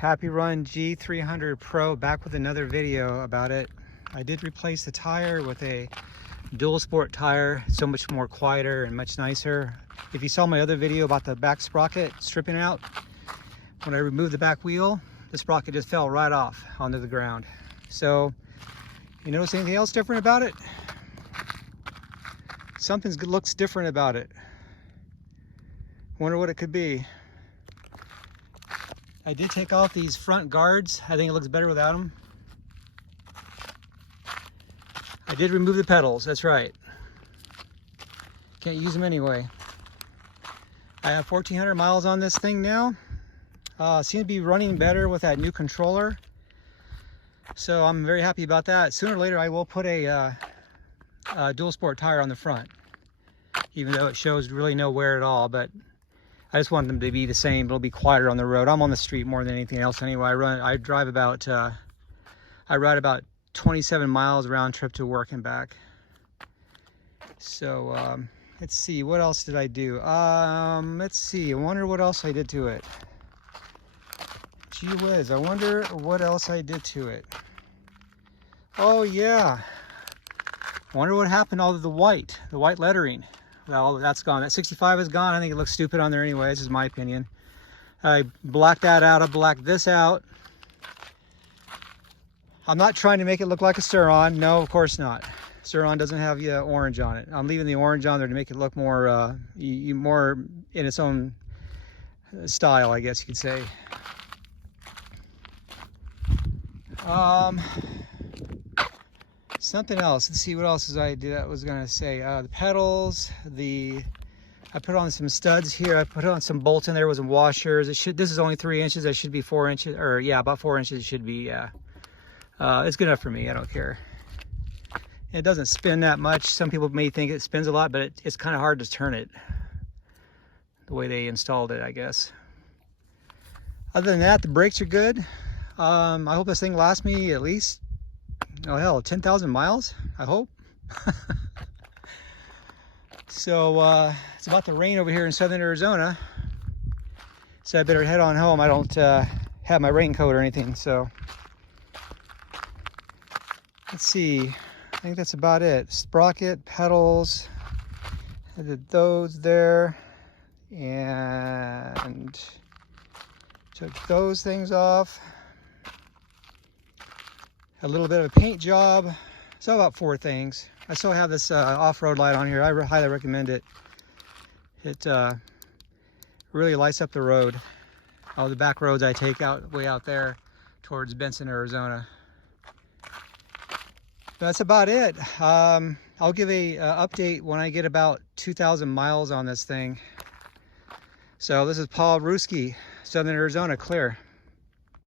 HAPPYRUN G300 Pro, back with another video about it. I did replace the tire with a dual sport tire, so much more quieter and much nicer. If you saw my other video about the back sprocket stripping out, when I removed the back wheel, the sprocket just fell right off onto the ground. So, you notice anything else different about it? Something looks different about it. Wonder what it could be. I did take off these front guards. I think it looks better without them. I did remove the pedals, that's right. Can't use them anyway. I have 1,400 miles on this thing now. Seems to be running better with that new controller. So I'm very happy about that. Sooner or later I will put a dual sport tire on the front, even though it shows really no wear at all, but I just want them to be the same. It'll be quieter on the road. I'm on the street more than anything else anyway. I drive about, I ride about 27 miles round trip to work and back. So let's see, what else did I do? Let's see, I wonder what else I did to it. Gee whiz, I wonder what else I did to it. Oh yeah, I wonder what happened to all of the white lettering. Well, that's gone. That 65 is gone. I think it looks stupid on there anyway. This is my opinion. I blacked that out. I blacked this out. I'm not trying to make it look like a Sur-Ron. No, of course not. Sur-Ron doesn't have orange on it. I'm leaving the orange on there to make it look more, more in its own style, I guess you could say. Something else. Let's see what else I was gonna say. The pedals, I put on some studs here. I put on some bolts in there with some washers. This is only 3 inches. It should be 4 inches, or yeah, about 4 inches it should be. Yeah, it's good enough for me. I don't care. It doesn't spin that much. Some people may think it spins a lot, but it's kind of hard to turn it the way they installed it, I guess. Other than that, the brakes are good. I hope this thing lasts me at least, oh hell, 10,000 miles, I hope. So it's about to rain over here in southern Arizona, so I better head on home. I don't have my raincoat or anything, so let's see, I think that's about it. Sprocket, pedals, I did those there, and took those things off. A little bit of a paint job, so about 4 things. I still have this off-road light on here. I highly recommend it. It really lights up the road. All the back roads I take out way out there towards Benson, Arizona. That's about it. I'll give a update when I get about 2,000 miles on this thing. So this is Paul Ruski, Southern Arizona, clear.